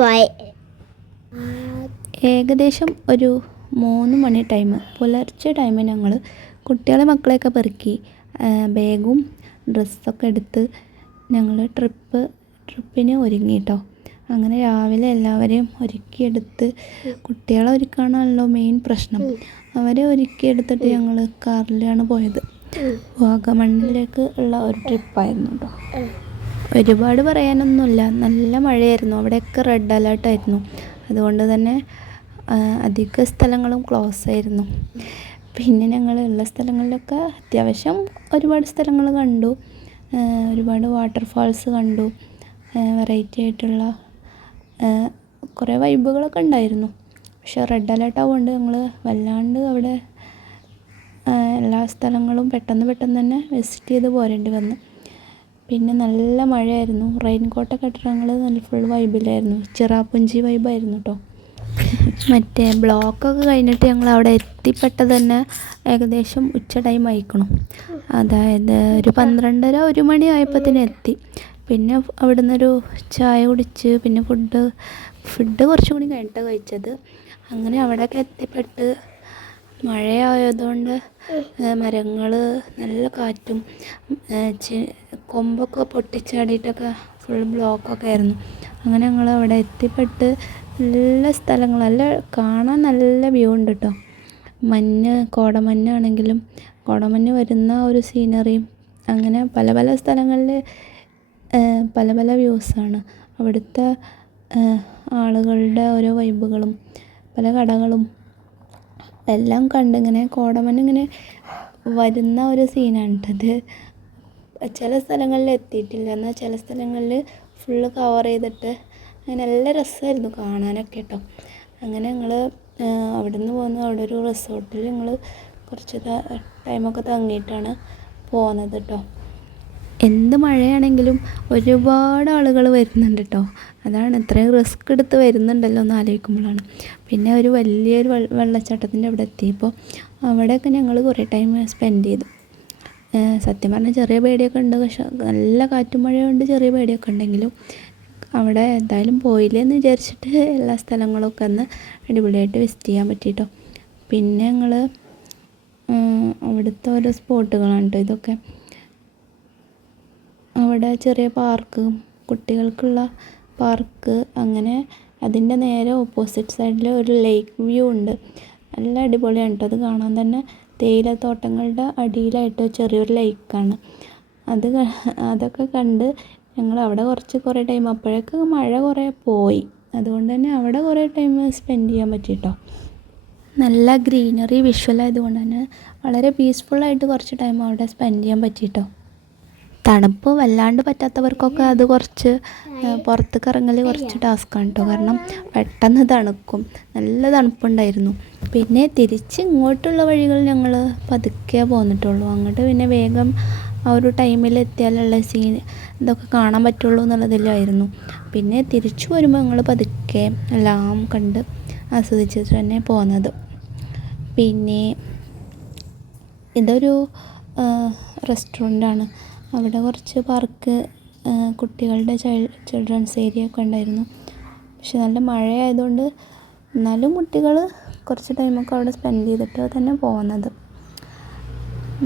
പോയി. ഏകദേശം ഒരു 3 മണി ടൈം, പുലർച്ചെ ടൈമിൽ ഞങ്ങൾ കുട്ടികളെ മക്കളെയൊക്കെ പെറുക്കി ബാഗും ഡ്രസ്സൊക്കെ എടുത്ത് ഞങ്ങൾ ട്രിപ്പിന് ഒരുങ്ങി കേട്ടോ. അങ്ങനെ രാവിലെ എല്ലാവരെയും ഒരുക്കിയെടുത്ത്, കുട്ടികളെ ഒരുക്കാനാണല്ലോ മെയിൻ പ്രശ്നം. അവരെ ഒരുക്കിയെടുത്തിട്ട് ഞങ്ങൾ കാറിലാണ് പോയത്. വാഗമണ്ണിലേക്ക് ഉള്ള ഒരു ട്രിപ്പായിരുന്നു കേട്ടോ. ഒരുപാട് പറയാനൊന്നുമില്ല, നല്ല മഴയായിരുന്നു. അവിടെയൊക്കെ റെഡ് അലേർട്ടായിരുന്നു. അതുകൊണ്ട് തന്നെ അധിക സ്ഥലങ്ങളും ക്ലോസ് ആയിരുന്നു. പിന്നെ ഞങ്ങൾ ഉള്ള സ്ഥലങ്ങളിലൊക്കെ അത്യാവശ്യം ഒരുപാട് സ്ഥലങ്ങൾ കണ്ടു. ഒരുപാട് വാട്ടർഫാൾസ് കണ്ടു. വെറൈറ്റി ആയിട്ടുള്ള കുറേ വൈബുകളൊക്കെ ഉണ്ടായിരുന്നു. പക്ഷേ റെഡ് അലേർട്ട് ആവുകൊണ്ട് ഞങ്ങൾ വല്ലാണ്ട് അവിടെ എല്ലാ സ്ഥലങ്ങളും പെട്ടെന്ന് തന്നെ വിസിറ്റ് ചെയ്ത് പോരേണ്ടി വന്നു. പിന്നെ നല്ല മഴയായിരുന്നു. റെയിൻ കോട്ടൊക്കെ ഇട്ടിട്ട് ഞങ്ങൾ നല്ല ഫുൾ വൈബിലായിരുന്നു. ചിറാപ്പുഞ്ചി വൈബായിരുന്നു കേട്ടോ. മറ്റേ ബ്ലോക്കൊക്കെ കഴിഞ്ഞിട്ട് ഞങ്ങൾ അവിടെ എത്തിപ്പെട്ടത് തന്നെ ഏകദേശം ഉച്ച ടൈം ആയിക്കണം. അതായത് ഒരു 12:30 1 മണി ആയപ്പോഴത്തേനും എത്തി. പിന്നെ അവിടെ നിന്നൊരു ചായ കുടിച്ച് പിന്നെ ഫുഡ് കുറച്ചും കൂടി കഴിഞ്ഞിട്ടാണ് കഴിച്ചത്. അങ്ങനെ അവിടെയൊക്കെ എത്തിപ്പെട്ട് മഴയായതുകൊണ്ട് മരങ്ങൾ നല്ല കാറ്റും കൊമ്പൊക്കെ പൊട്ടിച്ചാടിയിട്ടൊക്കെ ഫുൾ ബ്ലോക്കൊക്കെ ആയിരുന്നു. അങ്ങനെ ഞങ്ങൾ അവിടെ എത്തിപ്പെട്ട് നല്ല സ്ഥലങ്ങൾ, നല്ല കാണാൻ നല്ല വ്യൂ ഉണ്ട് കേട്ടോ. കോടമഞ്ഞാണെങ്കിലും കോടമഞ്ഞ് വരുന്ന ഒരു സീനറിയും, അങ്ങനെ പല സ്ഥലങ്ങളിൽ പല വ്യൂസാണ്. അവിടുത്തെ ആളുകളുടെ ഓരോ വൈബുകളും പല കടകളും എല്ലാം കണ്ട് ഇങ്ങനെ കോടമഞ്ഞിങ്ങനെ വരുന്ന ഒരു സീനാണ് കേട്ടത്. ചില സ്ഥലങ്ങളിൽ എത്തിയിട്ടില്ല, എന്നാൽ ചില സ്ഥലങ്ങളിൽ ഫുള്ള് കവർ ചെയ്തിട്ട് അങ്ങനെ നല്ല രസമായിരുന്നു കാണാനൊക്കെ കേട്ടോ. അങ്ങനെ ഞങ്ങൾ അവിടെ നിന്ന് പോന്നു. അവിടെ ഒരു റിസോർട്ടിൽ ഞങ്ങൾ കുറച്ച് ടൈമൊക്കെ തങ്ങിയിട്ടാണ് പോകുന്നത് കേട്ടോ. എന്ത് മഴയാണെങ്കിലും ഒരുപാട് ആളുകൾ വരുന്നുണ്ട് കേട്ടോ. അതാണ് ഇത്രയും റിസ്ക് എടുത്ത് വരുന്നുണ്ടല്ലോ എന്ന് ആലോചിക്കുമ്പോഴാണ്. പിന്നെ ഒരു വലിയൊരു വെള്ളച്ചാട്ടത്തിൻ്റെ അവിടെ എത്തിയപ്പോൾ അവിടെയൊക്കെ ഞങ്ങൾ കുറേ ടൈം സ്പെൻഡ് ചെയ്തു. സത്യം പറഞ്ഞാൽ ചെറിയ പേടിയൊക്കെ ഉണ്ട്, പക്ഷെ നല്ല കാറ്റും മഴയുണ്ട്, ചെറിയ പേടിയൊക്കെ ഉണ്ടെങ്കിലും അവിടെ എന്തായാലും പോയില്ലെന്ന് വിചാരിച്ചിട്ട് എല്ലാ സ്ഥലങ്ങളൊക്കെ ഒന്ന് അടിപൊളിയായിട്ട് വിസിറ്റ് ചെയ്യാൻ പറ്റിയിട്ടോ. പിന്നെ ഞങ്ങൾ അവിടുത്തെ ഓരോ സ്പോട്ടുകളാണ് കേട്ടോ ഇതൊക്കെ. അവിടെ ചെറിയ പാർക്ക്, കുട്ടികൾക്കുള്ള പാർക്ക്, അങ്ങനെ അതിൻ്റെ നേരെ ഓപ്പോസിറ്റ് സൈഡിൽ ഒരു ലേക്ക് വ്യൂ ഉണ്ട്. നല്ല അടിപൊളിയാണ് കേട്ടോ. അത് കാണാൻ തന്നെ തേയിലത്തോട്ടങ്ങളുടെ അടിയിലായിട്ട് ചെറിയൊരു ലേക്കാണ്. അതൊക്കെ കണ്ട് ഞങ്ങൾ അവിടെ കുറേ ടൈം, അപ്പോഴേക്ക് മഴ കുറേ പോയി. അതുകൊണ്ട് തന്നെ അവിടെ കുറേ ടൈം സ്പെൻഡ് ചെയ്യാൻ പറ്റിയിട്ടോ. നല്ല ഗ്രീനറി വിഷ്വലായതുകൊണ്ട് തന്നെ വളരെ പീസ്ഫുള്ളായിട്ട് കുറച്ച് ടൈം അവിടെ സ്പെൻഡ് ചെയ്യാൻ പറ്റിയിട്ടോ. തണുപ്പ് വല്ലാണ്ട് പറ്റാത്തവർക്കൊക്കെ അത് കുറച്ച് പുറത്തേക്ക് ഇറങ്ങൽ കുറച്ച് ടാസ്ക്കാണ് കേട്ടോ. കാരണം പെട്ടെന്ന് തണുക്കും, നല്ല തണുപ്പുണ്ടായിരുന്നു. പിന്നെ തിരിച്ച് ഇങ്ങോട്ടുള്ള വഴികൾ ഞങ്ങൾ പതുക്കെ പോന്നിട്ടുള്ളൂ. അങ്ങോട്ട് പിന്നെ വേഗം ആ ഒരു ടൈമിൽ എത്തിയാലുള്ള ഇതൊക്കെ കാണാൻ പറ്റുള്ളൂ എന്നുള്ളതിലായിരുന്നു. പിന്നെ തിരിച്ചു വരുമ്പോൾ ഞങ്ങൾ പതുക്കെ എല്ലാം കണ്ട് ആസ്വദിച്ചിട്ട് തന്നെ പോകുന്നത്. പിന്നെ ഇതൊരു റെസ്റ്റോറൻ്റാണ്. അവിടെ കുറച്ച് പാർക്ക്, കുട്ടികളുടെ ചിൽഡ്രൻസ് ഏരിയ ഒക്കെ ഉണ്ടായിരുന്നു. പക്ഷെ നല്ല മഴയായതുകൊണ്ട് എന്നാലും കുട്ടികൾ കുറച്ച് ടൈമൊക്കെ അവിടെ സ്പെൻഡ് ചെയ്തിട്ട് തന്നെ പോകുന്നത്.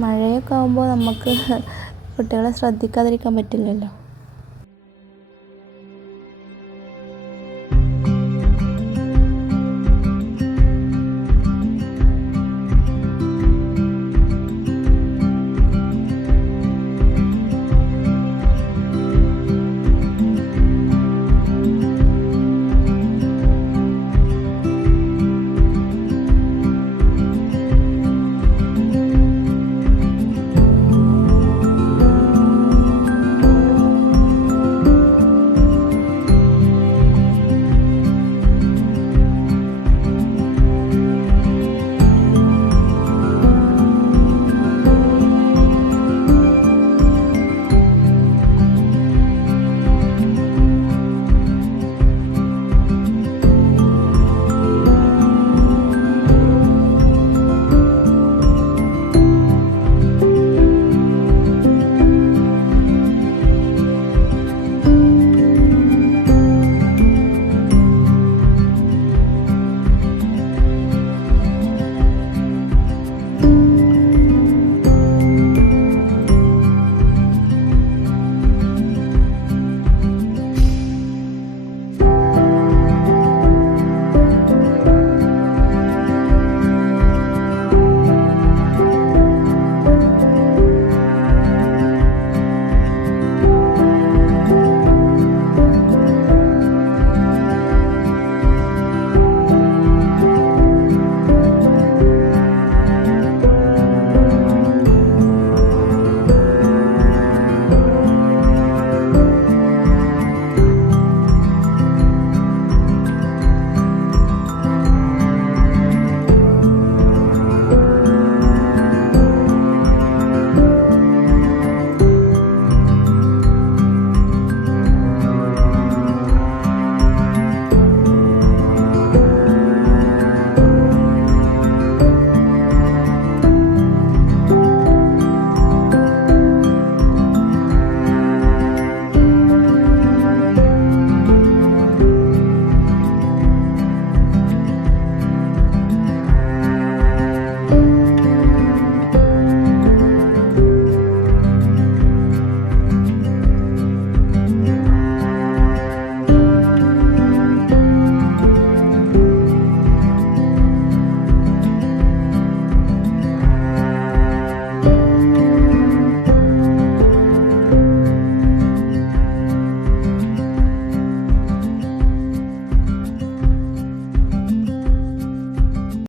മഴയൊക്കെ ആകുമ്പോൾ നമുക്ക് കുട്ടികളെ ശ്രദ്ധിക്കാതിരിക്കാൻ പറ്റില്ലല്ലോ.